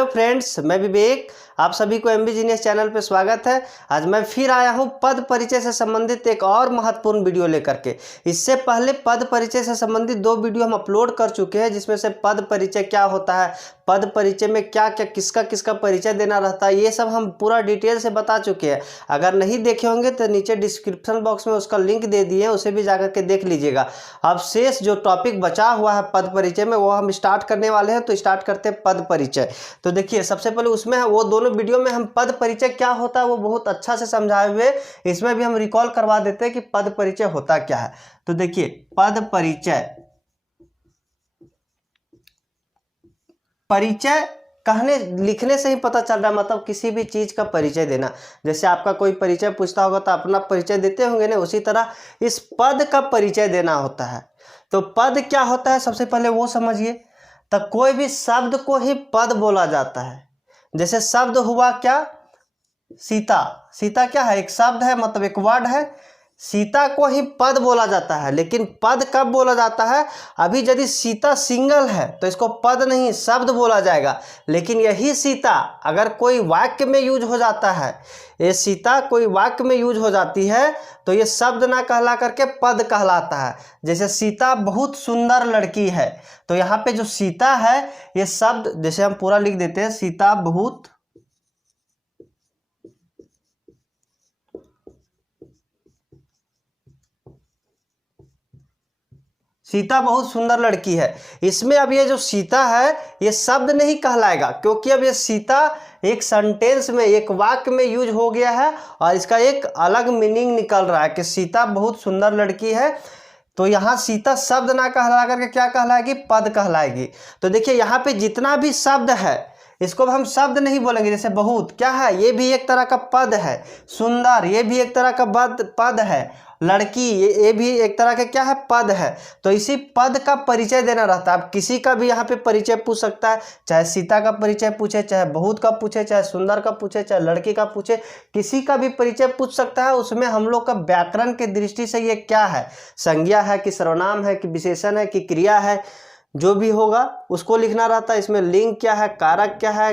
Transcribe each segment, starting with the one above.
Hello friends, मैं विवेक। आप सभी को एमबी जीनियस चैनल पे स्वागत है। आज मैं फिर आया हूँ पद परिचय से संबंधित एक और महत्वपूर्ण वीडियो लेकर के। इससे पहले पद परिचय से संबंधित 2 वीडियो हम अपलोड कर चुके हैं, जिसमें से पद परिचय क्या होता है, पद परिचय में क्या क्या किसका किसका परिचय देना रहता है, ये सब हम पूरा डिटेल से बता चुके हैं। अगर नहीं देखे होंगे तो नीचे डिस्क्रिप्शन बॉक्स में उसका लिंक दे दिए, उसे भी जाकर के देख लीजिएगा। अब शेष जो टॉपिक बचा हुआ है पद परिचय में, वो हम स्टार्ट करने वाले हैं। तो स्टार्ट करते हैं पद परिचय। तो देखिए, सबसे पहले उसमें वो दोनों वीडियो में हम पद परिचय क्या होता है वो बहुत अच्छा से समझाए हुए, इसमें भी हम रिकॉल करवा देते हैं कि पद परिचय होता क्या है। तो देखिए, पद परिचय, परिचय कहने लिखने से ही पता चल रहा है, मतलब किसी भी चीज का परिचय देना। जैसे आपका कोई परिचय पूछता होगा तो अपना परिचय देते होंगे ना, उसी तरह इस पद का परिचय देना होता है। तो पद क्या होता है सबसे पहले वो समझिए। तो कोई भी शब्द को ही पद बोला जाता है। जैसे शब्द हुआ क्या, सीता। सीता क्या है, एक शब्द है, मतलब एक वर्ड है। सीता को ही पद बोला जाता है। लेकिन पद कब बोला जाता है, अभी यदि सीता सिंगल है तो इसको पद नहीं शब्द बोला जाएगा। लेकिन यही सीता अगर कोई वाक्य में यूज हो जाता है, ये सीता कोई वाक्य में यूज हो जाती है, तो ये शब्द ना कहला करके पद कहलाता है। जैसे सीता बहुत सुंदर लड़की है, तो यहाँ पे जो सीता है ये शब्द, जैसे हम पूरा लिख देते हैं, सीता बहुत सीता बहुत सुंदर लड़की है। इसमें अब ये जो सीता है ये शब्द नहीं कहलाएगा, क्योंकि अब ये सीता एक सेंटेंस में, एक वाक्य में यूज हो गया है और इसका एक अलग मीनिंग निकल रहा है कि सीता बहुत सुंदर लड़की है। तो यहाँ सीता शब्द ना कहला करके क्या कहलाएगी, पद कहलाएगी। तो देखिए, यहाँ पे जितना भी शब्द है इसको हम शब्द नहीं बोलेंगे। जैसे बहुत क्या है, ये भी एक तरह का पद है। सुंदर ये भी एक तरह का पद है। लड़की ये भी एक तरह का क्या है, पद है। तो इसी पद का परिचय देना रहता है। अब किसी का भी यहाँ पे परिचय पूछ सकता है, चाहे सीता का परिचय पूछे, चाहे बहुत का पूछे, चाहे सुंदर का पूछे, चाहे लड़की का पूछे, किसी का भी परिचय पूछ सकता है। उसमें हम लोग का व्याकरण के दृष्टि से ये क्या है, संज्ञा है कि सर्वनाम है कि विशेषण है कि क्रिया है, जो भी होगा उसको लिखना रहता है। इसमें लिंग क्या है, कारक क्या है,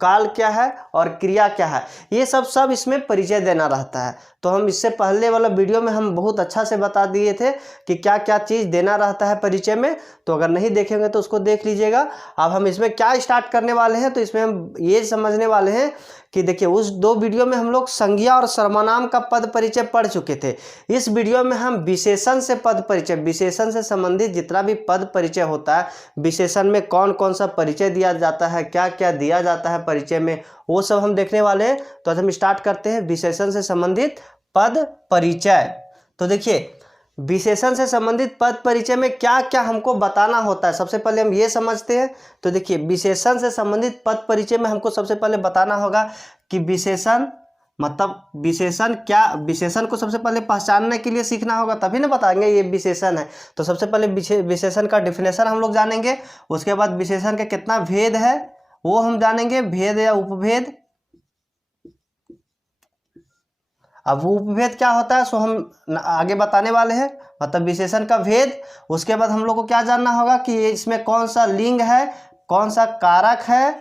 काल क्या है और क्रिया क्या है, ये सब इसमें परिचय देना रहता है। तो हम इससे पहले वाला वीडियो में हम बहुत अच्छा से बता दिए थे कि क्या क्या चीज़ देना रहता है परिचय में। तो अगर नहीं देखेंगे तो उसको देख लीजिएगा। अब हम इसमें क्या स्टार्ट करने वाले हैं, तो इसमें हम ये समझने वाले हैं कि देखिए, उस 2 वीडियो में हम लोग संज्ञा और सर्वनाम का पद परिचय पढ़ चुके थे। इस वीडियो में हम विशेषण से पद परिचय, विशेषण से संबंधित जितना भी पद परिचय होता है, विशेषण में कौन कौन सा परिचय दिया जाता है, क्या क्या दिया जाता है परिचय में, वो सब हम देखने वाले हैं। तो आज हम स्टार्ट करते हैं विशेषण से संबंधित पद परिचय। तो देखिए, विशेषण से संबंधित पद परिचय में क्या क्या हमको बताना होता है, सबसे पहले हम ये समझते हैं। तो देखिए, विशेषण से संबंधित पद परिचय में हमको सबसे पहले बताना होगा कि विशेषण मतलब विशेषण क्या, विशेषण को सबसे पहले पहचानने के लिए सीखना होगा, तभी ना बताएंगे ये विशेषण है। तो सबसे पहले विशेषण का डिफिनेशन हम लोग जानेंगे। उसके बाद विशेषण के कितना भेद है वो हम जानेंगे, भेद या उपभेद। अब वो उपभेद क्या होता है सो हम आगे बताने वाले हैं, मतलब विशेषण का भेद। उसके बाद हम लोग को क्या जानना होगा कि इसमें कौन सा लिंग है, कौन सा कारक है,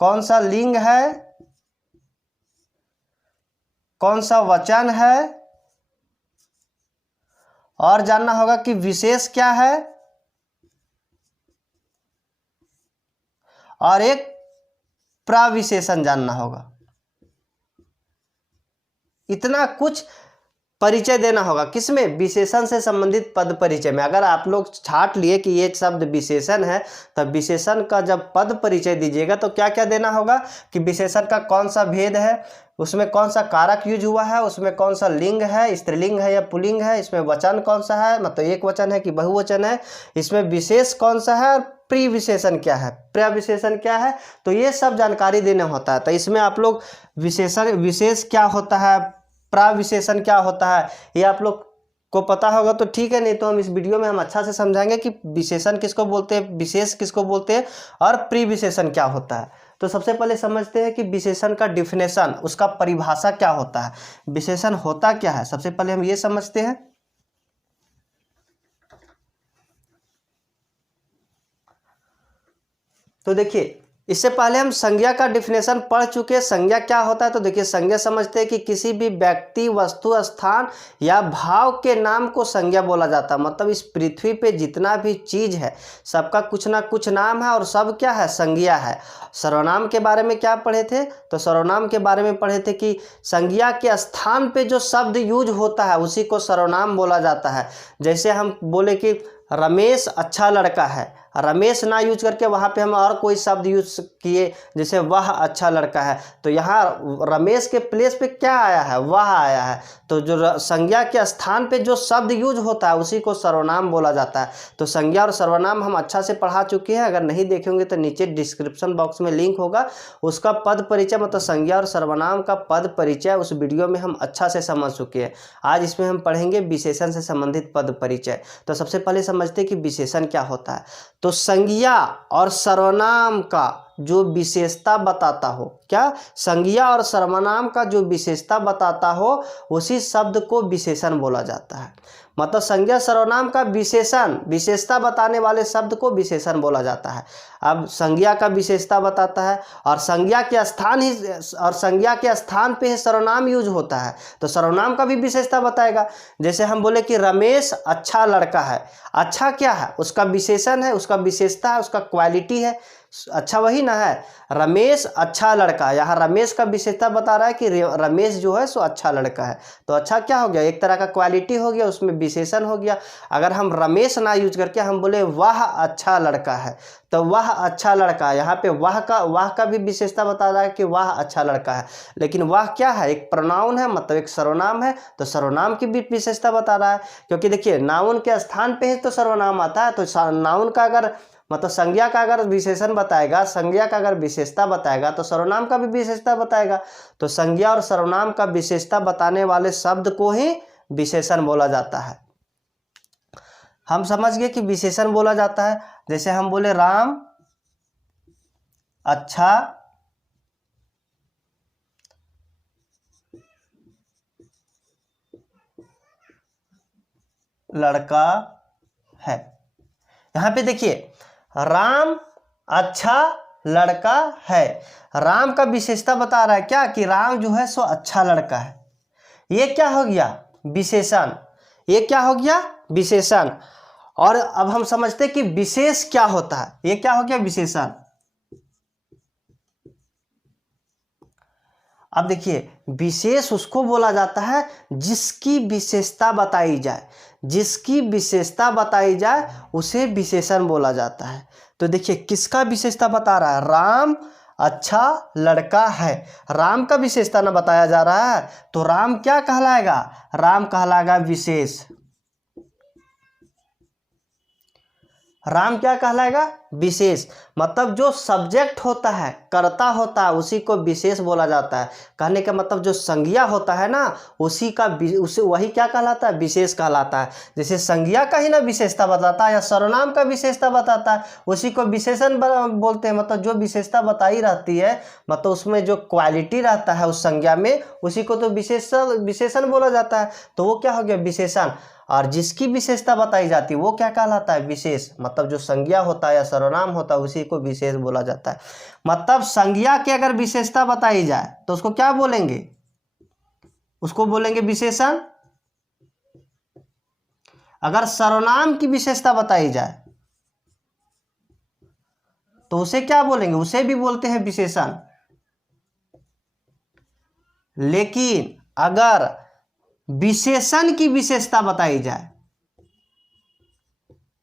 कौन सा लिंग है, कौन सा वचन है, और जानना होगा कि विशेष क्या है, और एक प्रविशेषण जानना होगा। इतना कुछ परिचय देना होगा किसमें, विशेषण से संबंधित पद परिचय में। अगर आप लोग छाट लिए कि ये शब्द विशेषण है, तब विशेषण का जब पद परिचय दीजिएगा तो क्या क्या देना होगा कि विशेषण का कौन सा भेद है, उसमें कौन सा कारक यूज हुआ है, उसमें कौन सा लिंग है, स्त्रीलिंग है या पुल्लिंग है, इसमें वचन कौन सा है, मतलब एक वचन है कि बहुवचन है, इसमें विशेष कौन सा है, और प्रिविशेषण क्या है, प्रविशेषण क्या है। तो ये सब जानकारी देना होता है। तो इसमें आप लोग विशेष क्या होता है, प्रविशेषण क्या होता है, ये आप लोग को पता होगा तो ठीक है, नहीं तो हम इस वीडियो में हम अच्छा से समझाएंगे कि विशेषण किसको बोलते हैं, विशेष किसको बोलते हैं, और प्रिविशेषण क्या होता है। तो सबसे पहले समझते हैं कि विशेषण का डिफिनेशन, उसका परिभाषा क्या होता है, विशेषण होता क्या है, सबसे पहले हम ये समझते हैं। तो देखिए, इससे पहले हम संज्ञा का डिफिनेशन पढ़ चुके हैं। संज्ञा क्या होता है, तो देखिए संज्ञा समझते हैं कि किसी भी व्यक्ति, वस्तु, स्थान या भाव के नाम को संज्ञा बोला जाता है। मतलब इस पृथ्वी पे जितना भी चीज़ है सबका कुछ ना कुछ नाम है और सब क्या है, संज्ञा है। सर्वनाम के बारे में क्या पढ़े थे, तो सर्वनाम के बारे में पढ़े थे कि संज्ञा के स्थान पे जो शब्द यूज होता है उसी को सर्वनाम बोला जाता है। जैसे हम बोले कि रमेश अच्छा लड़का है, रमेश ना यूज करके वहाँ पे हम और कोई शब्द यूज किए, जैसे वह अच्छा लड़का है, तो यहाँ रमेश के प्लेस पे क्या आया है, वह आया है। तो जो संज्ञा के स्थान पे जो शब्द यूज होता है उसी को सर्वनाम बोला जाता है। तो संज्ञा और सर्वनाम हम अच्छा से पढ़ा चुके हैं। अगर नहीं देखेंगे तो नीचे डिस्क्रिप्शन बॉक्स में लिंक होगा, उसका पद परिचय मतलब संज्ञा और सर्वनाम का पद परिचय उस वीडियो में हम अच्छा से समझ चुके हैं। आज इसमें हम पढ़ेंगे विशेषण से संबंधित पद परिचय। तो सबसे पहले समझते हैं कि विशेषण क्या होता है। तो संज्ञा और सर्वनाम का जो विशेषता बताता हो, क्या, संज्ञा और सर्वनाम का जो विशेषता बताता हो उसी शब्द को विशेषण बोला जाता है। मतलब संज्ञा सर्वनाम का विशेषण, विशेषता बताने वाले शब्द को विशेषण बोला जाता है। अब संज्ञा का विशेषता बताता है और संज्ञा के स्थान पे ही सर्वनाम यूज होता है, तो सर्वनाम का भी विशेषता बताएगा। जैसे हम बोले कि रमेश अच्छा लड़का है, अच्छा क्या है, उसका विशेषण है, उसका विशेषता है, उसका क्वालिटी है, अच्छा वही ना है। रमेश अच्छा लड़का, यहाँ रमेश का विशेषता बता रहा है कि रमेश जो है सो अच्छा लड़का है। तो अच्छा क्या हो गया, एक तरह का क्वालिटी हो गया, उसमें विशेषण हो गया। अगर हम रमेश ना यूज करके हम बोले वह अच्छा लड़का है, तो वह अच्छा लड़का, यहाँ पे वाह का भी विशेषता बता रहा है कि वह अच्छा लड़का है। लेकिन वह क्या है, एक प्रोनाउन है, मतलब एक सर्वनाम है, तो सर्वनाम की भी विशेषता बता रहा है। क्योंकि देखिए नाउन के स्थान पे ही तो सर्वनाम आता है। तो नाउन का अगर मतलब संज्ञा का अगर विशेषण बताएगा, संज्ञा का अगर विशेषता बताएगा तो सर्वनाम का भी विशेषता बताएगा। तो संज्ञा और सर्वनाम का विशेषता बताने वाले शब्द को ही विशेषण बोला जाता है। हम समझ गए कि विशेषण बोला जाता है। जैसे हम बोले राम अच्छा लड़का है। यहां पे देखिए राम अच्छा लड़का है, राम का विशेषता बता रहा है क्या, कि राम जो है सो अच्छा लड़का है। ये क्या हो गया, विशेषण। ये क्या हो गया, विशेषण। और अब हम समझते हैं कि विशेष क्या होता है। ये क्या हो गया, विशेषण। अब देखिए विशेष उसको बोला जाता है जिसकी विशेषता बताई जाए, जिसकी विशेषता बताई जाए उसे विशेषण बोला जाता है। तो देखिए किसका विशेषता बता रहा है, राम अच्छा लड़का है, राम का विशेषता ना बताया जा रहा है, तो राम क्या कहलाएगा, राम कहलाएगा विशेष। राम क्या कहलाएगा, विशेष। मतलब जो सब्जेक्ट होता है, कर्ता होता है, उसी को विशेष बोला जाता है। कहने का मतलब जो संज्ञा होता है ना उसी का उसे वही क्या कहलाता है, विशेष कहलाता है। जैसे संज्ञा का ही ना विशेषता बताता है या सर्वनाम का विशेषता बताता है उसी को विशेषण बोलते हैं। मतलब जो विशेषता बताई रहती है, मतलब उसमें जो क्वालिटी रहता है उस संज्ञा में, उसी को तो विशेषण बोला जाता है। तो वो क्या हो गया, विशेषण। और जिसकी विशेषता बताई जाती है वो क्या कहलाता है, विशेष। मतलब जो संज्ञा होता है या सर्वनाम होता है उसी को विशेष बोला जाता है। मतलब संज्ञा की अगर विशेषता बताई जाए तो उसको क्या बोलेंगे, उसको बोलेंगे विशेषण। अगर सर्वनाम की विशेषता बताई जाए तो उसे क्या बोलेंगे, उसे भी बोलते हैं विशेषण। लेकिन अगर विशेषण की विशेषता बताई जाए,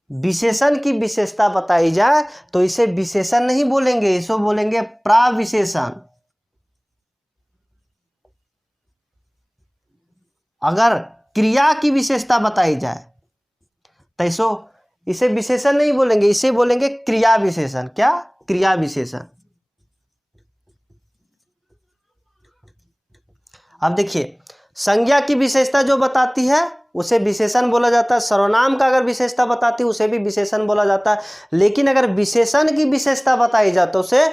विशेषण की विशेषता बताई जाए तो इसे विशेषण नहीं बोलेंगे, इसको बोलेंगे प्राविशेषण। अगर क्रिया की विशेषता बताई जाए तो इसे विशेषण नहीं बोलेंगे, इसे बोलेंगे क्रिया विशेषण। क्या, क्रिया विशेषण। अब देखिए संज्ञा की विशेषता जो बताती है उसे विशेषण बोला जाता है, सर्वनाम का अगर विशेषता बताती है उसे भी विशेषण बोला जाता है। लेकिन अगर विशेषण की विशेषता बताई जाए तो उसे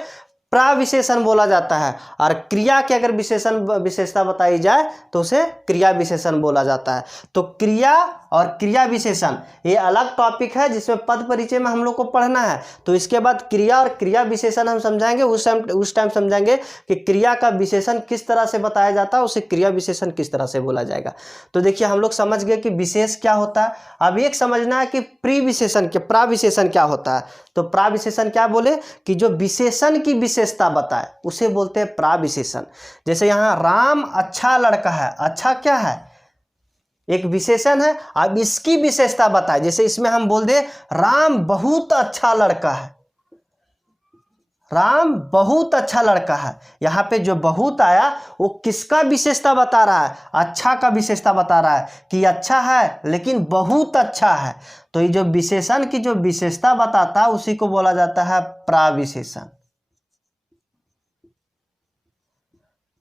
प्राविशेषण बोला जाता है, और क्रिया की अगर विशेषता बताई जाए तो उसे क्रिया विशेषण बोला जाता है। तो क्रिया और क्रिया विशेषण ये अलग टॉपिक है जिसमें पद परिचय में हम लोग को पढ़ना है। तो इसके बाद क्रिया और क्रिया विशेषण हम समझाएंगे, उस टाइम समझाएंगे कि क्रिया का विशेषण किस तरह से बताया जाता है, उसे क्रिया विशेषण किस तरह से बोला जाएगा। तो देखिए हम लोग समझ गए कि विशेष क्या होता है। अब एक समझना है कि प्रीविशेषण के प्राविशेषण क्या होता है। तो प्राविशेषण क्या बोले कि जो विशेषण की विशेषता बताए उसे बोलते हैं प्राविशेषण। जैसे यहाँ राम अच्छा लड़का है, अच्छा क्या है, एक विशेषण है। अब इसकी विशेषता बताए, जैसे इसमें हम बोल दे राम बहुत अच्छा लड़का है, राम बहुत अच्छा लड़का है। यहाँ पे जो बहुत आया वो किसका विशेषता बता रहा है, अच्छा का विशेषता बता रहा है कि अच्छा है लेकिन बहुत अच्छा है। तो ये जो विशेषण की जो विशेषता बताता है उसी को बोला जाता है प्राविशेषण।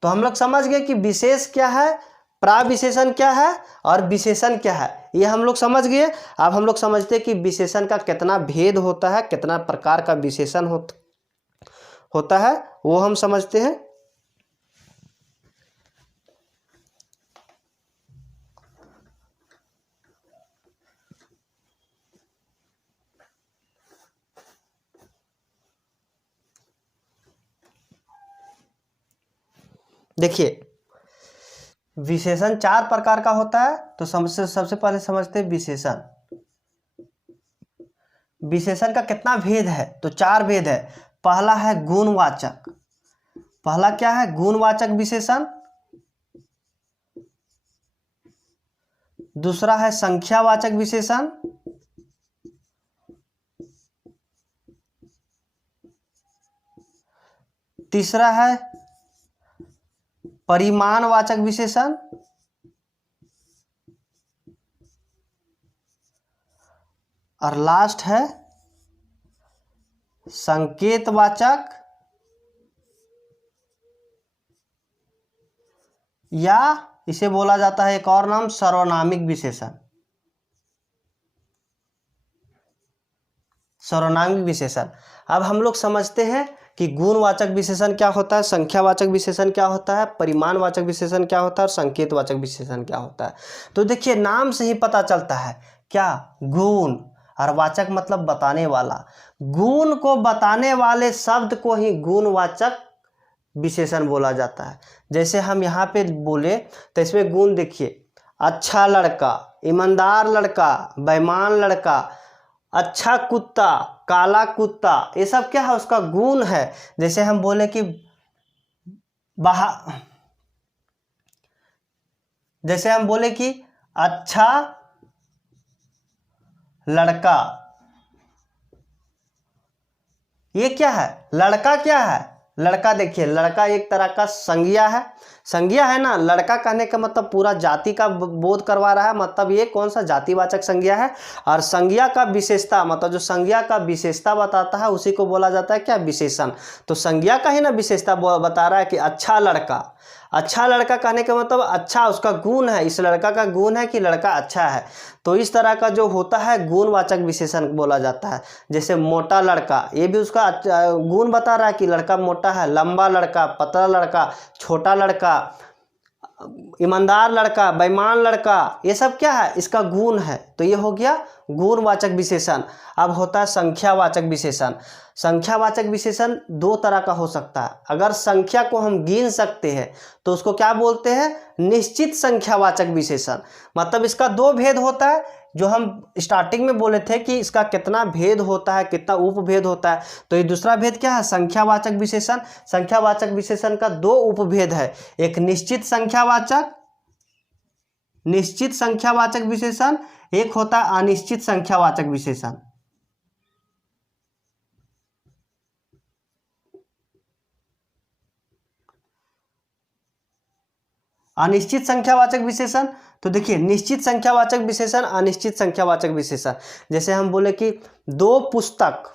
तो हम लोग समझ गए कि विशेष क्या है, प्राविशेषण क्या है और विशेषण क्या है, ये हम लोग समझ गए। अब हम लोग समझते हैं कि विशेषण का कितना भेद होता है, कितना प्रकार का विशेषण होता है, वो हम समझते हैं। देखिए विशेषण 4 प्रकार का होता है। तो सबसे पहले समझते हैं विशेषण। विशेषण का कितना भेद है, तो 4 भेद है। पहला है गुणवाचक, पहला क्या है गुणवाचक विशेषण। दूसरा है संख्यावाचक विशेषण। तीसरा है परिमाणवाचक विशेषण। और लास्ट है संकेतवाचक या इसे बोला जाता है एक और नाम सर्वनामिक विशेषण। सर्वनामिक विशेषण। अब हम लोग समझते हैं कि गुणवाचक विशेषण क्या होता है, संख्यावाचक विशेषण क्या होता है, परिमाणवाचक विशेषण क्या होता है और संकेतवाचक विशेषण क्या होता है। तो देखिए नाम से ही पता चलता है क्या, गुण और वाचक मतलब बताने वाला। गुण को बताने वाले शब्द को ही गुणवाचक विशेषण बोला जाता है। जैसे हम यहाँ पे बोले तो इसमें गुण देखिए, अच्छा लड़का, ईमानदार लड़का, बेईमान लड़का, अच्छा कुत्ता, काला कुत्ता, ये सब क्या है उसका गुण है। जैसे हम बोले कि जैसे हम बोले कि अच्छा लड़का, ये क्या है, लड़का क्या है, लड़का देखिए लड़का एक तरह का संज्ञा है। संज्ञा है ना, लड़का कहने का मतलब पूरा जाति का बोध करवा रहा है, मतलब ये कौन सा जातिवाचक संज्ञा है। और संज्ञा का विशेषता मतलब जो संज्ञा का विशेषता बताता है उसी को बोला जाता है क्या, विशेषण। तो संज्ञा का ही ना विशेषता बता रहा है कि अच्छा लड़का। अच्छा लड़का कहने का मतलब अच्छा उसका गुण है, इस लड़का का गुण है कि लड़का अच्छा है। तो इस तरह का जो होता है गुणवाचक विशेषण बोला जाता है। जैसे मोटा लड़का, ये भी उसका गुण बता रहा है कि लड़का मोटा है। लंबा लड़का, पतला लड़का, छोटा लड़का, ईमानदार लड़का, बेईमान लड़का, ये सब क्या है, इसका गुण है। तो ये हो गया गुणवाचक विशेषण। अब होता है संख्यावाचक विशेषण। संख्यावाचक विशेषण 2 तरह का हो सकता है। अगर संख्या को हम गिन सकते हैं तो उसको क्या बोलते हैं, निश्चित संख्यावाचक विशेषण। मतलब इसका 2 भेद होता है, जो हम स्टार्टिंग में बोले थे कि इसका कितना भेद होता है, कितना उपभेद होता है। तो ये दूसरा भेद क्या है, संख्यावाचक विशेषण। संख्यावाचक विशेषण का 2 उपभेद है, एक निश्चित संख्यावाचक, निश्चित संख्यावाचक विशेषण, एक होता है अनिश्चित संख्यावाचक विशेषण। अनिश्चित संख्यावाचक विशेषण, तो देखिए निश्चित संख्यावाचक विशेषण, अनिश्चित संख्यावाचक विशेषण। जैसे हम बोले कि 2 पुस्तक,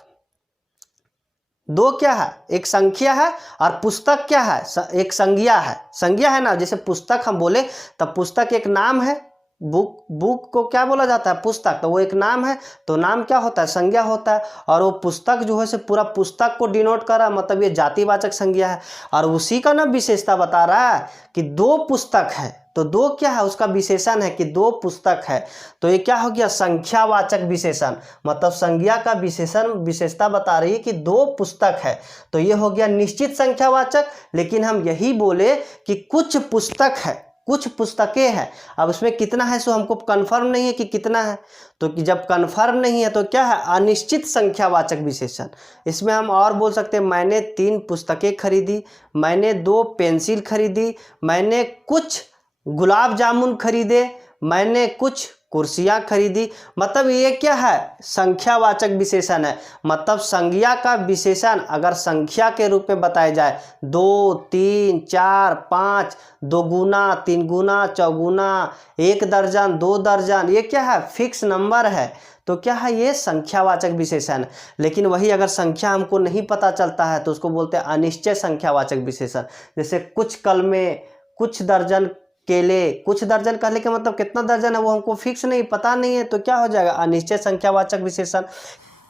2 क्या है, एक संख्या है, और पुस्तक क्या है, एक संज्ञा है। संज्ञा है ना, जैसे पुस्तक हम बोले तब पुस्तक एक नाम है, बुक बुक को क्या बोला जाता है? पुस्तक। तो वो एक नाम है, तो नाम क्या होता है? संज्ञा होता है। और वो पुस्तक जो है से पूरा पुस्तक को डिनोट कर रहा है, मतलब ये जातिवाचक संज्ञा है। और उसी का ना विशेषता बता रहा है कि दो पुस्तक है, तो दो क्या है? उसका विशेषण है कि दो पुस्तक है। तो ये क्या हो गया? संख्यावाचक विशेषण, मतलब संज्ञा का विशेषण विशेषता बता रही है कि दो पुस्तक है। तो ये हो गया निश्चित संख्यावाचक। लेकिन हम यही बोले कि कुछ पुस्तक है, कुछ पुस्तकें हैं। अब उसमें कितना है सो हमको कंफर्म नहीं है कि कितना है। तो कि जब कंफर्म नहीं है तो क्या है? अनिश्चित संख्यावाचक विशेषण। इसमें हम और बोल सकते हैं, मैंने 3 पुस्तकें खरीदी, मैंने 2 पेंसिल खरीदी, मैंने कुछ गुलाब जामुन खरीदे, मैंने कुछ कुर्सियां खरीदी। मतलब ये क्या है? संख्यावाचक विशेषण है। मतलब संज्ञा का विशेषण अगर संख्या के रूप में बताया जाए, 2, 3, 4, 5, 2 गुना, 3 गुना, चौगुना, 1 दर्जन, 2 दर्जन, ये क्या है? फिक्स नंबर है। तो क्या है? ये संख्यावाचक विशेषण। लेकिन वही अगर संख्या हमको नहीं पता चलता है तो उसको बोलते हैं अनिश्चय संख्यावाचक विशेषण। जैसे कुछ कलमें, कुछ दर्जन केले। कुछ दर्जन कहने का मतलब कितना दर्जन है वो हमको फिक्स नहीं, पता नहीं है, तो क्या हो जाएगा? अनिश्चय संख्यावाचक विशेषण।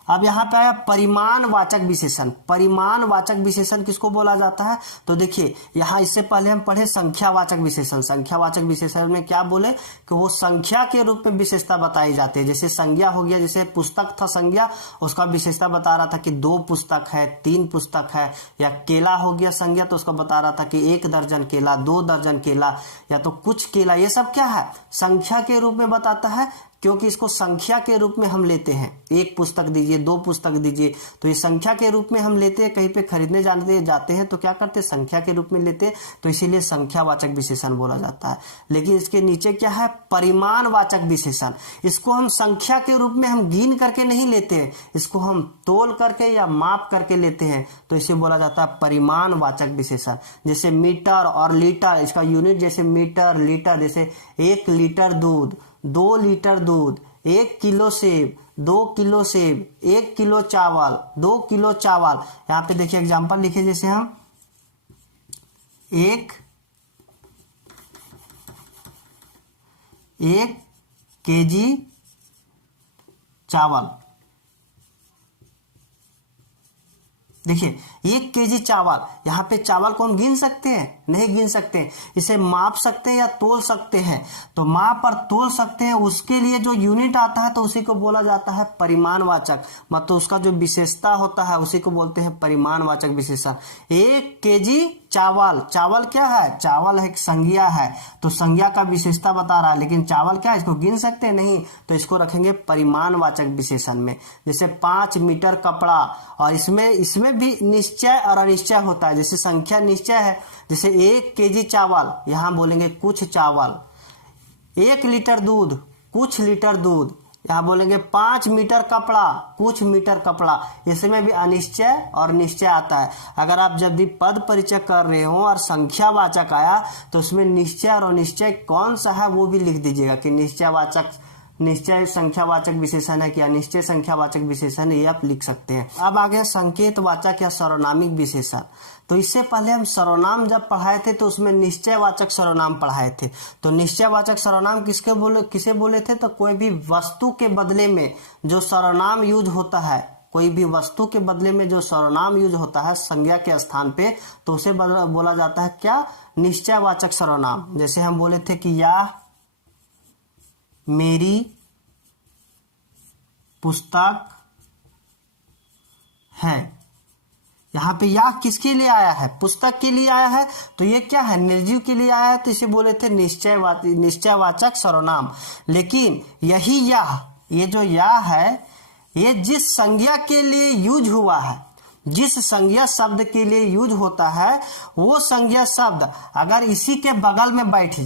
अब यहाँ पे आया परिमाणवाचक विशेषण। परिमाणवाचक विशेषण किसको बोला जाता है? तो देखिए यहाँ इससे पहले हम पढ़े संख्यावाचक विशेषण। संख्यावाचक विशेषण में क्या बोले कि वो संख्या के रूप में विशेषता बताई जाती है। जैसे संज्ञा हो गया, जैसे पुस्तक था संज्ञा, उसका विशेषता बता रहा था कि 2 पुस्तक है, 3 पुस्तक है। या केला हो गया संज्ञा, तो उसका बता रहा था कि 1 दर्जन केला, 2 दर्जन केला, या तो कुछ केला। ये सब क्या है? संख्या के रूप में बताता है, क्योंकि इसको संख्या के रूप में हम लेते हैं। 1 पुस्तक दीजिए, 2 पुस्तक दीजिए, तो ये संख्या के रूप में हम लेते हैं। कहीं पे खरीदने जाते हैं तो क्या करते हैं? संख्या के रूप में लेते हैं, तो इसीलिए संख्यावाचक विशेषण बोला जाता है। लेकिन इसके नीचे क्या है? परिमाणवाचक विशेषण। इसको हम संख्या के रूप में हम गिन करके नहीं लेते, इसको हम तोल करके या माप करके लेते हैं, तो इसे बोला जाता है परिमाणवाचक विशेषण। जैसे मीटर और लीटर, इसका यूनिट जैसे मीटर, लीटर। जैसे 1 लीटर दूध, 2 लीटर दूध, 1 किलो सेब, 2 किलो सेब, 1 किलो चावल, 2 किलो चावल। यहाँ पे देखिए एग्जांपल लिखे, जैसे हम 1 केजी चावल। देखिए 1 केजी चावल, यहाँ पे चावल को हम गिन सकते हैं? नहीं गिन सकते। इसे माप सकते हैं या तोल सकते हैं? तो माप और तोल सकते हैं, उसके लिए जो यूनिट आता है तो उसी को बोला जाता है परिमाणवाचक। मतलब उसका जो विशेषता होता है उसी को बोलते हैं परिमाणवाचक विशेषण। 1 केजी चावल, चावल क्या है? चावल एक संज्ञा है, तो संज्ञा का विशेषता बता रहा है। लेकिन चावल क्या है? इसको गिन सकते हैं? नहीं, तो इसको रखेंगे परिमाणवाचक विशेषण में। जैसे 5 मीटर कपड़ा, और इसमें भी निश्चय और अनिश्चय होता है। जैसे संख्या निश्चय है, जैसे 1 केजी चावल, यहां बोलेंगे कुछ चावल। 1 लीटर दूध, कुछ लीटर दूध, यहां बोलेंगे 5 मीटर कपड़ा, कुछ मीटर कपड़ा। इसमें भी अनिश्चय और निश्चय आता है। अगर आप जब भी पद परिचय कर रहे हो और संख्यावाचक आया तो उसमें निश्चय और अनिश्चय कौन सा है वो भी लिख दीजिएगा कि निश्चय संख्यावाचक विशेषण है कि अनिश्चय संख्यावाचक विशेषण है, ये आप लिख सकते हैं। अब आ गया संकेतवाचक या सर्वनामिक विशेषण। तो इससे पहले हम सर्वनाम जब पढ़ाए थे तो उसमें निश्चयवाचक सर्वनाम पढ़ाए थे। तो निश्चयवाचक सर्वनाम किसे बोले थे? तो कोई भी वस्तु के बदले में जो सर्वनाम यूज होता है, कोई भी वस्तु के बदले में जो सर्वनाम यूज होता है संज्ञा के स्थान पे, तो उसे बोला जाता है क्या? निश्चयवाचक सर्वनाम। जैसे हम बोले थे कि यह मेरी पुस्तक है। यहाँ पे यह किसके लिए आया है? पुस्तक के लिए आया है। तो ये क्या है? निर्जीव के लिए आया है, तो इसे बोले थे निश्चयवाचक सर्वनाम। लेकिन ये जो यह है, ये जिस संज्ञा के लिए यूज हुआ है, जिस संज्ञा शब्द के लिए यूज होता है, वो संज्ञा शब्द अगर इसी के बगल में बैठ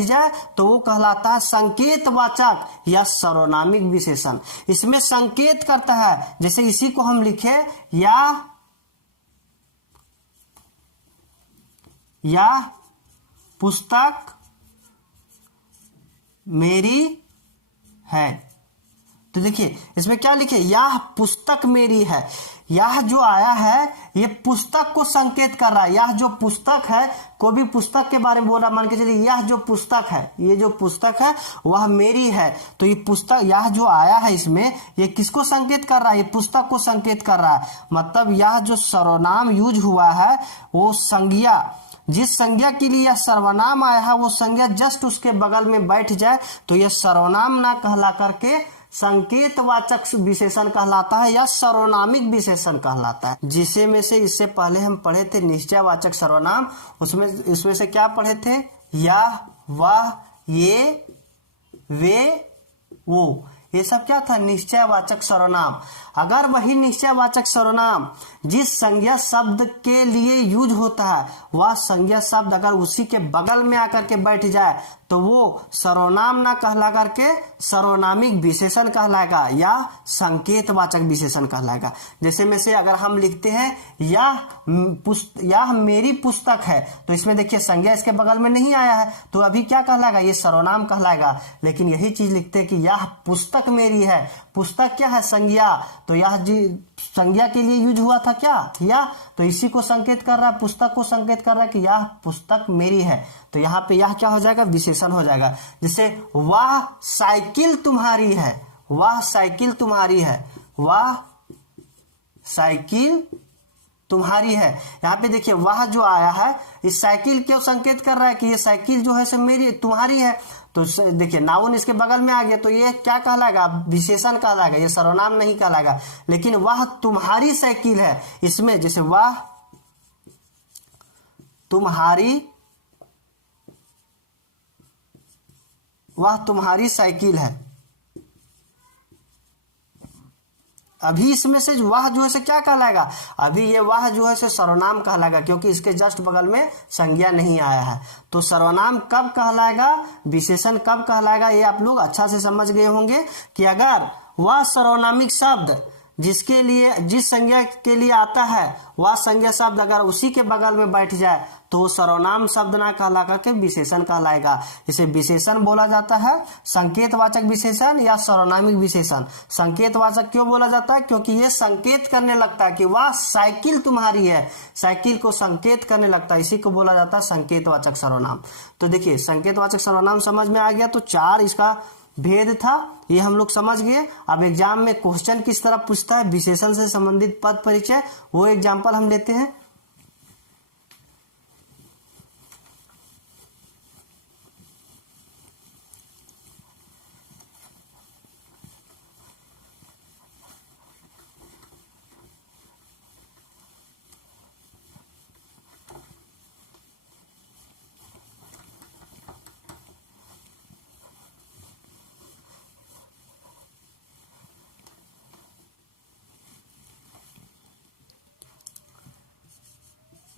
जाए, तो वो कहलाता है संकेतवाचक या सर्वनामिक विशेषण। इसमें संकेत करता है। जैसे इसी को हम लिखे या पुस्तक मेरी है, तो देखिए इसमें क्या लिखे, यह पुस्तक मेरी है। यह जो आया है ये पुस्तक को संकेत कर रहा है। यह जो पुस्तक है, कोई भी पुस्तक के बारे में बोल रहा, मान के चलिए यह जो पुस्तक है, ये जो पुस्तक है वह मेरी है। तो ये पुस्तक, यह जो आया है इसमें, ये किसको संकेत कर रहा है, ये पुस्तक को संकेत कर रहा है। मतलब यह जो सर्वनाम यूज हुआ है वो संज्ञा, जिस संज्ञा के लिए यह सर्वनाम आया है वो संज्ञा जस्ट उसके बगल में बैठ जाए तो यह सर्वनाम ना कहला करके संकेतवाचक विशेषण कहलाता है या सर्वनामिक विशेषण कहलाता है। जिसे में से इससे पहले हम पढ़े थे निश्चयवाचक सर्वनाम, उसमें से क्या पढ़े थे, यह, वह, ये, वे, वो, ये सब क्या था, निश्चयवाचक सर्वनाम। अगर वही निश्चयवाचक सर्वनाम जिस संज्ञा शब्द के लिए यूज होता है वह संज्ञा शब्द अगर उसी के बगल में आकर के बैठ जाए तो वो सर्वनाम ना कहला करके सर्वनामिक विशेषण कहलाएगा या संकेतवाचक विशेषण कहलाएगा। जैसे में से अगर हम लिखते हैं यह मेरी पुस्तक है, तो इसमें देखिए संज्ञा इसके बगल में नहीं आया है तो अभी क्या कहलाएगा, ये सर्वनाम कहलाएगा। लेकिन यही चीज लिखते हैं कि यह पुस्तक मेरी है, पुस्तक क्या है, संज्ञा, तो यह संज्ञा के लिए यूज हुआ था क्या, या, तो इसी को संकेत कर रहा है, पुस्तक को संकेत कर रहा है कि यह पुस्तक मेरी है। तो यहाँ पे यह क्या हो जाएगा, विशेषण हो जाएगा। जैसे वह साइकिल तुम्हारी है, वह साइकिल तुम्हारी है, वह साइकिल तुम्हारी है। यहाँ पे देखिए वह जो आया है इस साइकिल क्यों संकेत कर रहा है कि ये साइकिल जो है सो मेरी, तुम्हारी है। तो देखिए नाउन इसके बगल में आ गया तो ये क्या कहलाएगा, विशेषण कहलाएगा, ये सर्वनाम नहीं कहलाएगा। लेकिन वह तुम्हारी साइकिल है, इसमें जैसे वह तुम्हारी साइकिल है, अभी इसमें से वह जो है से क्या कहलाएगा, अभी ये वह जो है से सर्वनाम कहलाएगा क्योंकि इसके जस्ट बगल में संज्ञा नहीं आया है। तो सर्वनाम कब कहलाएगा, विशेषण कब कहलाएगा, ये आप लोग अच्छा से समझ गए होंगे कि अगर वह सर्वनामिक शब्द जिसके लिए, जिस संज्ञा के लिए आता है वह संज्ञा शब्द अगर उसी के बगल में बैठ जाए तो सर्वनाम शब्द ना कहला करके विशेषण कहलाएगा। इसे विशेषण बोला जाता है, संकेतवाचक विशेषण या सर्वनामिक विशेषण। संकेतवाचक क्यों बोला जाता है, क्योंकि ये संकेत करने लगता है कि वह साइकिल तुम्हारी है, साइकिल को संकेत करने लगता है, इसी को बोला जाता है संकेतवाचक सर्वनाम। तो देखिए संकेतवाचक सर्वनाम समझ में आ गया। तो 4 इसका भेद था, ये हम लोग समझ गए। अब एग्जाम में क्वेश्चन किस तरह पूछता है, विशेषण से संबंधित पद परिचय, वो एग्जाम्पल हम लेते हैं।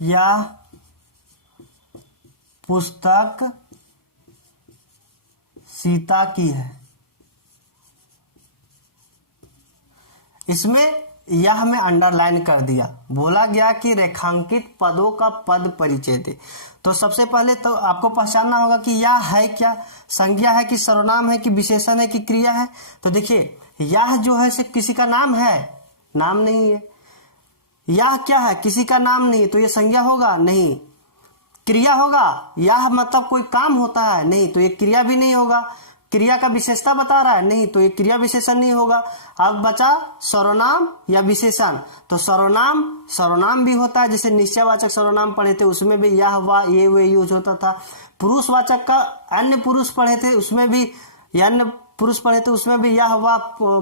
यह पुस्तक सीता की है। इसमें यह में अंडरलाइन कर दिया, बोला गया कि रेखांकित पदों का पद परिचय दे। तो सबसे पहले तो आपको पहचानना होगा कि यह है क्या, संज्ञा है कि सर्वनाम है कि विशेषण है कि क्रिया है। तो देखिए यह जो है सिर्फ किसी का नाम है, नाम नहीं है। यह क्या है, किसी का नाम नहीं, तो ये संज्ञा होगा नहीं। क्रिया होगा, यह मतलब कोई काम होता है, नहीं, तो ये क्रिया भी नहीं होगा। क्रिया का विशेषता बता रहा है, नहीं, तो ये क्रिया विशेषण नहीं होगा। अब बचा सर्वनाम या विशेषण। तो सर्वनाम भी होता है, जैसे निश्चयवाचक सर्वनाम पढ़े थे उसमें भी यह, वह, ये, वे यूज होता था। पुरुषवाचक का अन्य पुरुष पढ़े थे उसमें भी, अन्य पुरुष पढ़े थे उसमें भी यह, वह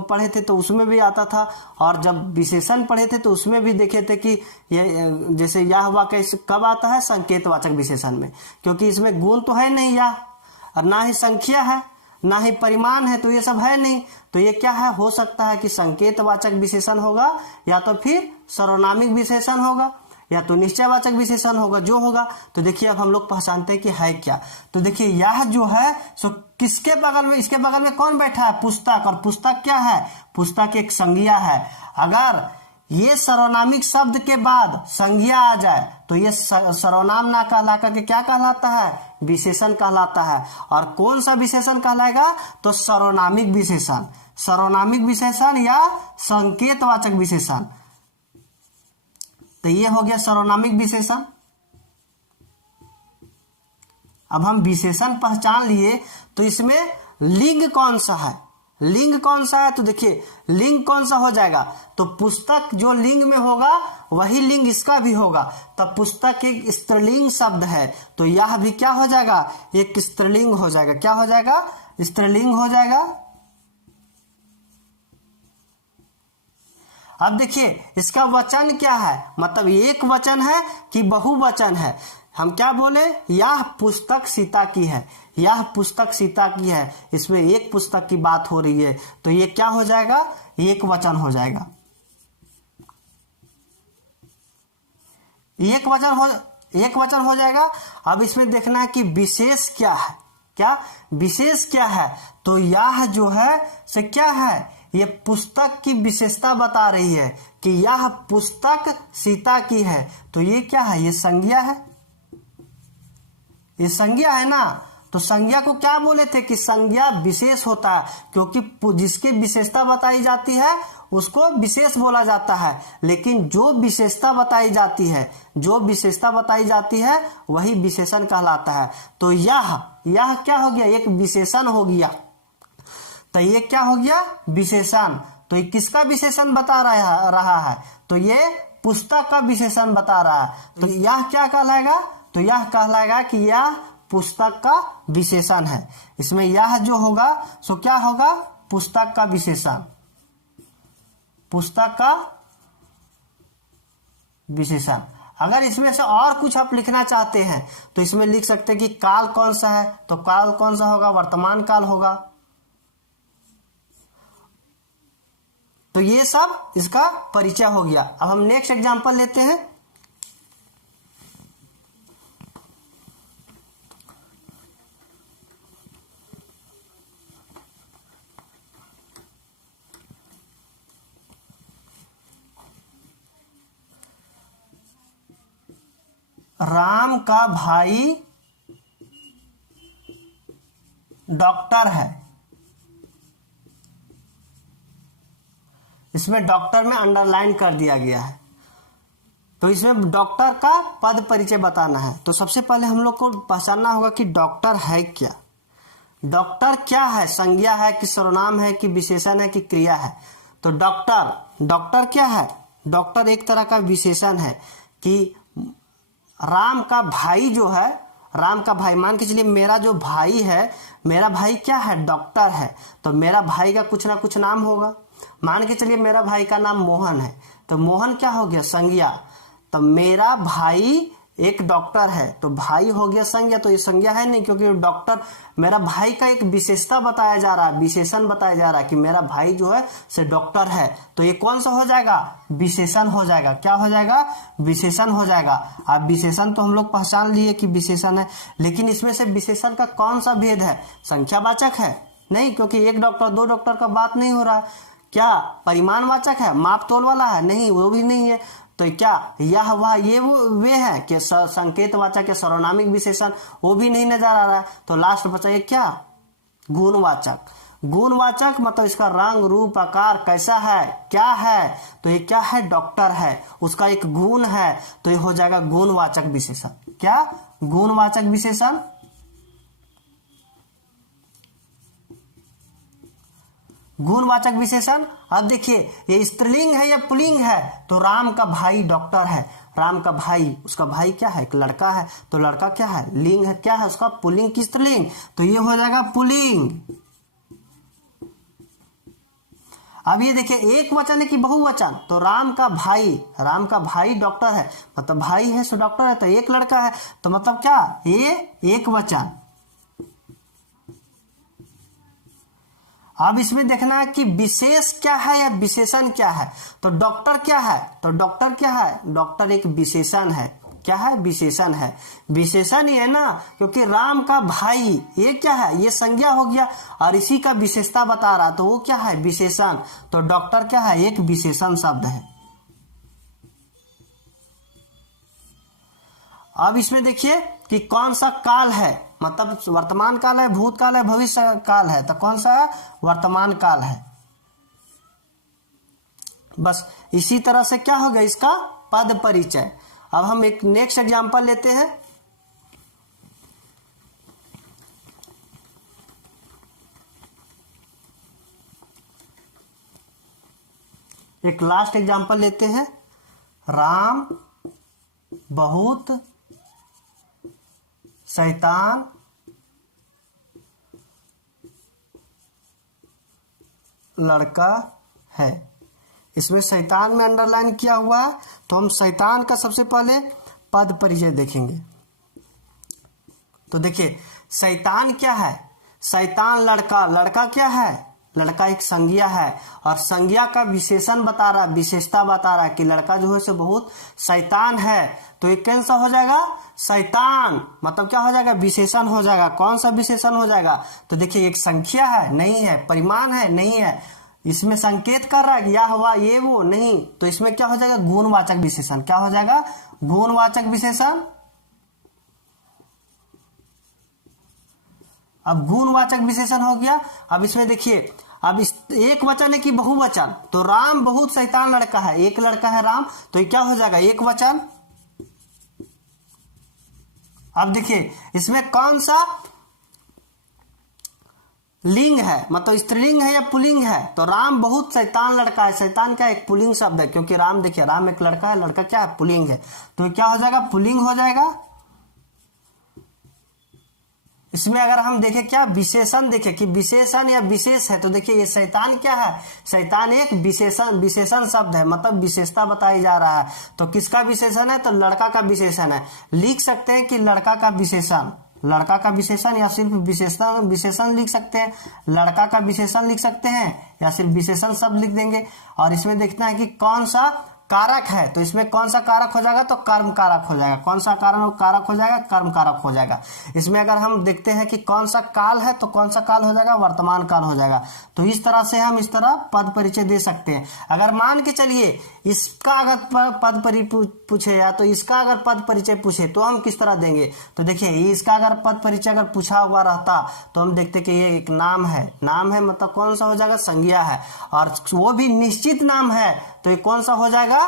पढ़े थे तो उसमें भी आता था। और जब विशेषण पढ़े थे तो उसमें भी देखे थे कि ये जैसे यह, वह कैसे कब आता है, संकेतवाचक विशेषण में, क्योंकि इसमें गुण तो है नहीं यह, और ना ही संख्या है, ना ही परिमाण है, तो ये सब है नहीं। तो ये क्या है, हो सकता है कि संकेतवाचक विशेषण होगा या तो फिर सर्वनामिक विशेषण होगा या तो निश्चयवाचक विशेषण होगा, जो होगा। तो देखिए अब हम लोग पहचानते हैं कि है क्या। तो देखिए यह जो है सो किसके बगल में, इसके बगल में कौन बैठा है, पुस्तक। और पुस्तक क्या है, पुस्तक एक संज्ञा है। अगर ये सर्वनामिक शब्द के बाद संज्ञा आ जाए तो ये सर्वनाम ना कहला करके क्या कहलाता है, विशेषण कहलाता है। और कौन सा विशेषण कहलाएगा? तो सर्वनामिक विशेषण, सर्वनामिक विशेषण या संकेतवाचक विशेषण। तो ये हो गया सर्वनामिक विशेषण। अब हम विशेषण पहचान लिए तो इसमें लिंग कौन सा है? लिंग कौन सा है? तो देखिए लिंग कौन सा हो जाएगा? तो पुस्तक जो लिंग में होगा वही लिंग इसका भी होगा। तब पुस्तक एक स्त्रीलिंग शब्द है तो यह भी क्या हो जाएगा? एक स्त्रीलिंग हो जाएगा। क्या हो जाएगा? स्त्रीलिंग हो जाएगा। अब देखिए इसका वचन क्या है, मतलब एक वचन है कि बहुवचन है? हम क्या बोले? यह पुस्तक सीता की है, यह पुस्तक सीता की है। इसमें एक पुस्तक की बात हो रही है तो ये क्या हो जाएगा? एक वचन हो जाएगा। एक वचन हो जाएगा। अब इसमें देखना है कि विशेष क्या है। क्या विशेष क्या है? तो यह जो है से क्या है? ये पुस्तक की विशेषता बता रही है कि यह पुस्तक सीता की है। तो ये क्या है? ये संज्ञा है, ये संज्ञा है ना। तो संज्ञा को क्या बोले थे कि संज्ञा विशेष होता है, क्योंकि जिसकी विशेषता बताई जाती है उसको विशेष बोला जाता है। लेकिन जो विशेषता बताई जाती है, जो विशेषता बताई जाती है वही विशेषण कहलाता है। तो यह क्या हो गया? एक विशेषण हो गया। तो ये क्या हो गया? विशेषण। तो ये किसका विशेषण बता रहा है? तो ये पुस्तक का विशेषण बता रहा है। तो यह क्या कहलाएगा? तो यह कहलाएगा कि यह पुस्तक का विशेषण है। इसमें यह जो होगा सो क्या होगा? पुस्तक का विशेषण, पुस्तक का विशेषण। अगर इसमें से और कुछ आप लिखना चाहते हैं तो इसमें लिख सकते हैं कि काल कौन सा है? तो काल कौन सा होगा? वर्तमान काल होगा। तो ये सब इसका परिचय हो गया। अब हम नेक्स्ट एग्जांपल लेते हैं। राम का भाई डॉक्टर है। इसमें डॉक्टर में अंडरलाइन कर दिया गया है। तो इसमें डॉक्टर का पद परिचय बताना है। तो सबसे पहले हम लोग को पहचानना होगा कि डॉक्टर है क्या। डॉक्टर क्या है? संज्ञा है कि सर्वनाम है कि विशेषण है कि क्रिया है? तो डॉक्टर क्या है? डॉक्टर एक तरह का विशेषण है कि राम का भाई जो है, राम का भाई, मान के चलिए मेरा जो भाई है, मेरा भाई क्या है? डॉक्टर है। तो मेरा भाई का कुछ ना कुछ नाम होगा। मान के चलिए मेरा भाई का नाम मोहन है, तो मोहन क्या हो गया? संज्ञा। तो मेरा भाई एक डॉक्टर है तो भाई हो गया संज्ञा। तो ये संज्ञा है नहीं, क्योंकि डॉक्टर मेरा भाई का एक विशेषता बताया जा रहा है, विशेषण बताया जा रहा है कि मेरा भाई जो है से डॉक्टर है। तो ये कौन सा हो जाएगा? विशेषण हो जाएगा। क्या हो जाएगा? विशेषण हो जाएगा। अब विशेषण तो हम लोग पहचान लिए कि विशेषण है, लेकिन इसमें से विशेषण का कौन सा भेद है? संख्यावाचक है? नहीं, क्योंकि एक डॉक्टर दो डॉक्टर का बात नहीं हो रहा है। क्या परिमाणवाचक है? माप तोल वाला है? नहीं, वो भी नहीं है। तो क्या यह वह ये वे है कि संकेतवाचक या सर्वनामिक विशेषण? वो भी नहीं नजर आ रहा है। तो लास्ट बचा ये क्या? गुणवाचक। गुणवाचक मतलब इसका रंग रूप आकार कैसा है, क्या है? तो ये क्या है? डॉक्टर है, उसका एक गुण है। तो ये हो जाएगा गुणवाचक विशेषण। क्या? गुणवाचक विशेषण। गुणवाचक विशेषण। अब देखिए ये स्त्रीलिंग है या पुल्लिंग है? तो राम का भाई डॉक्टर है। राम का भाई, उसका भाई क्या है? एक लड़का है। तो लड़का क्या है? लिंग है। क्या है उसका? पुल्लिंग की स्त्रीलिंग। तो ये हो जाएगा पुल्लिंग। अब ये देखिए एक वचन है कि बहुवचन? तो राम का भाई डॉक्टर है, मतलब भाई है सो डॉक्टर है। तो एक लड़का है तो मतलब क्या? ये एक वचन। अब इसमें देखना है कि विशेष क्या है या विशेषण क्या है। तो डॉक्टर क्या है? तो डॉक्टर क्या है? डॉक्टर एक विशेषण है। क्या है? विशेषण है। विशेषण ही है ना, क्योंकि राम का भाई ये क्या है? ये संज्ञा हो गया और इसी का विशेषता बता रहा, तो वो क्या है? विशेषण। तो डॉक्टर क्या है? एक विशेषण शब्द है। अब इसमें देखिए कि कौन सा काल है। मतलब वर्तमान काल है, भूतकाल है, भविष्य काल है, तो कौन सा है? वर्तमान काल है। बस इसी तरह से क्या होगा इसका पद परिचय। अब हम एक नेक्स्ट एग्जांपल लेते हैं। एक लास्ट एग्जांपल लेते हैं। राम बहुत शैतान लड़का है। इसमें शैतान में अंडरलाइन किया हुआ है, तो हम शैतान का सबसे पहले पद परिचय देखेंगे। तो देखिए शैतान क्या है? शैतान लड़का, लड़का क्या है? लड़का एक संज्ञा है, और संज्ञा का विशेषण बता रहा है, विशेषता बता रहा है कि लड़का जो है सो बहुत शैतान है। तो ये कौन सा हो जाएगा? शैतान। मतलब क्या हो जाएगा? विशेषण हो जाएगा। कौन सा विशेषण हो जाएगा? तो देखिए एक संख्या है? नहीं है। परिमाण है? नहीं है। इसमें संकेत कर रहा है कि या हुआ ये वो? नहीं। तो इसमें क्या हो जाएगा? गुणवाचक विशेषण। क्या हो जाएगा? गुणवाचक विशेषण। अब गुणवाचक विशेषण हो गया। अब इसमें देखिए, अब इस एक वचन है कि बहुवचन? तो राम बहुत शैतान लड़का है, एक लड़का है राम, तो ये क्या हो जाएगा? एक वचन। अब देखिए इसमें कौन सा लिंग है, मतलब स्त्रीलिंग है या पुल्लिंग है? तो राम बहुत शैतान लड़का है। शैतान क्या? एक पुल्लिंग शब्द है, क्योंकि राम देखिए राम एक लड़का है, लड़का क्या है? पुल्लिंग है। तो क्या हो जाएगा? पुल्लिंग हो जाएगा। इसमें अगर हम देखें क्या विशेषण, देखें कि विशेषण या विशेष है, तो देखिए ये शैतान क्या है? शैतान एक विशेषण शब्द है, मतलब विशेषता बताई जा रहा है। तो किसका विशेषण है? तो लड़का का विशेषण है। लिख सकते हैं कि लड़का का विशेषण, लड़का का विशेषण, या सिर्फ विशेषण लिख सकते हैं। लड़का का विशेषण लिख सकते हैं, या सिर्फ विशेषण शब्द लिख देंगे। और इसमें देखना है कि कौन सा कारक है, तो इसमें कौन सा कारक हो जाएगा? तो कर्म कारक हो जाएगा। कौन सा कारक हो जाएगा? कर्म कारक हो जाएगा। इसमें अगर हम देखते हैं कि कौन सा काल है, तो कौन सा काल हो जाएगा? वर्तमान काल हो जाएगा। तो इस तरह से हम इस तरह पद परिचय दे सकते हैं। अगर मान के चलिए इसका अगर पद परिचय पूछे या तो इसका अगर पद परिचय पूछे तो हम किस तरह देंगे? तो देखिए इसका अगर पद परिचय अगर पूछा हुआ रहता तो हम देखते कि ये एक नाम है। नाम है मतलब कौन सा हो जाएगा? संज्ञा है, और वो भी निश्चित नाम है, तो ये कौन सा हो जाएगा?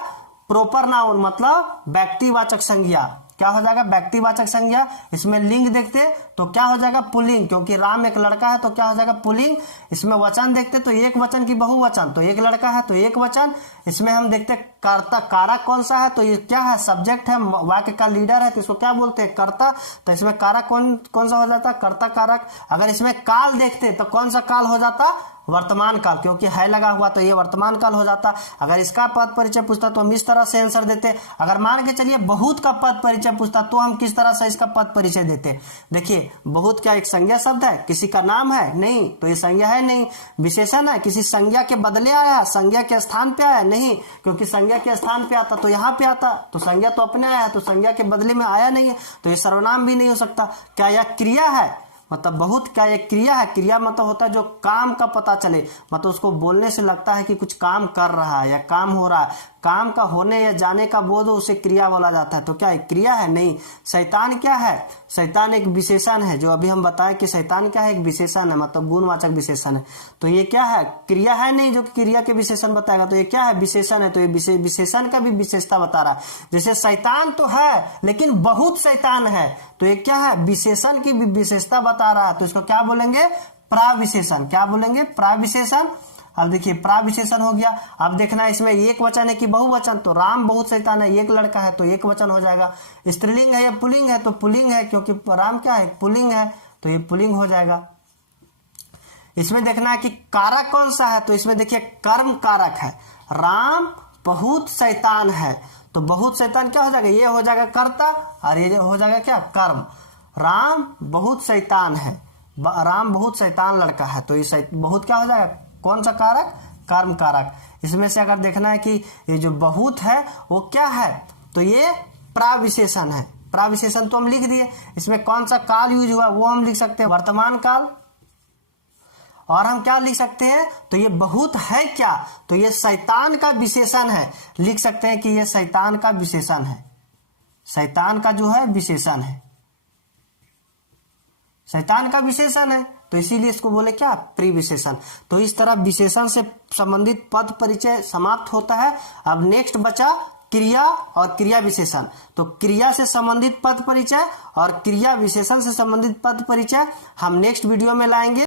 प्रॉपर नाउन, मतलब व्यक्तिवाचक संज्ञा। क्या हो जाएगा? व्यक्तिवाचक संज्ञा। इसमें लिंग देखते तो क्या हो जाएगा? पुल्लिंग, क्योंकि राम एक लड़का है तो क्या हो जाएगा? पुल्लिंग। इसमें वचन देखते तो एक वचन की बहुवचन, तो एक लड़का है तो एक वचन। इसमें हम देखते कर्ता, कारक कौन सा है? तो ये क्या है? सब्जेक्ट है, वाक्य का लीडर है, तो इसको क्या बोलते हैं? कर्ता। तो इसमें कारक कौन सा हो जाता? कर्ता कारक। अगर इसमें काल देखते तो कौन सा काल हो जाता? वर्तमान काल, क्योंकि है लगा हुआ तो ये वर्तमान काल हो जाता। अगर इसका पद परिचय पूछता तो हम इस तरह से आंसर देते। अगर मान के चलिए बहुत का पद परिचय पूछता तो हम किस तरह से इसका पद परिचय देते? देखिए बहुत क्या एक संज्ञा शब्द है? किसी का नाम है? नहीं, तो ये संज्ञा है नहीं। विशेषण है? किसी संज्ञा के बदले आया, संज्ञा के स्थान पे आया? नहीं, क्योंकि संज्ञा के स्थान पे आता तो यहाँ पे आता, तो संज्ञा तो अपने आया, तो संज्ञा के बदले में आया नहीं है, तो ये सर्वनाम भी नहीं हो सकता। क्या यह क्रिया है? मतलब बहुत क्या एक क्रिया है? क्रिया मतलब होता है जो काम का पता चले, मतलब उसको बोलने से लगता है कि कुछ काम कर रहा है या काम हो रहा है, काम का होने या जाने का बोध हो, उसे क्रिया बोला जाता है। तो क्या एक क्रिया है? नहीं। शैतान क्या है? शैतान एक विशेषण है, जो अभी हम बताएं कि शैतान क्या है? एक विशेषण है, मतलब गुणवाचक विशेषण है। तो ये क्या है? क्रिया है नहीं, जो क्रिया के विशेषण बताएगा। तो ये क्या है? विशेषण है। तो ये विशेषण का भी विशेषता बता रहा है। जैसे शैतान तो है लेकिन बहुत शैतान है, तो ये क्या है? विशेषण की भी विशेषता बता रहा है, तो इसको क्या बोलेंगे? प्राविशेषण। क्या बोलेंगे? प्राविशेषण। अब देखिए प्राविशेषण हो गया। अब देखना इसमें एक वचन है कि बहुवचन, तो राम बहुत शैतान है, एक लड़का है तो एक वचन हो जाएगा। स्त्रीलिंग है या पुल्लिंग है? तो पुल्लिंग है, क्योंकि राम क्या है? पुल्लिंग है, तो ये पुल्लिंग हो जाएगा। इसमें देखना है कि कारक कौन सा है, तो इसमें देखिए कर्म कारक है। राम बहुत शैतान है, तो बहुत शैतान क्या हो जाएगा? ये हो जाएगा कर्ता, और ये हो जाएगा क्या? कर्म। राम बहुत शैतान है, राम बहुत शैतान लड़का है, तो ये बहुत क्या हो जाएगा? कौन सा कारक? कर्म कारक। इसमें से अगर देखना है कि ये जो बहुत है वो क्या है, तो ये प्राविशेषण है। प्राविशेषण तो हम लिख दिए। इसमें कौन सा काल यूज हुआ वो हम लिख सकते हैं, वर्तमान काल। और हम क्या लिख सकते हैं? तो ये बहुत है क्या? तो ये शैतान का विशेषण है। लिख सकते हैं कि ये शैतान का विशेषण है। शैतान का जो है विशेषण है। शैतान का विशेषण है, तो इसीलिए इसको बोले क्या, प्रीविशेषण। तो इस तरह विशेषण से संबंधित पद परिचय समाप्त होता है। अब नेक्स्ट बचा क्रिया और क्रिया विशेषण। तो क्रिया से संबंधित पद परिचय और क्रिया विशेषण से संबंधित पद परिचय हम नेक्स्ट वीडियो में लाएंगे।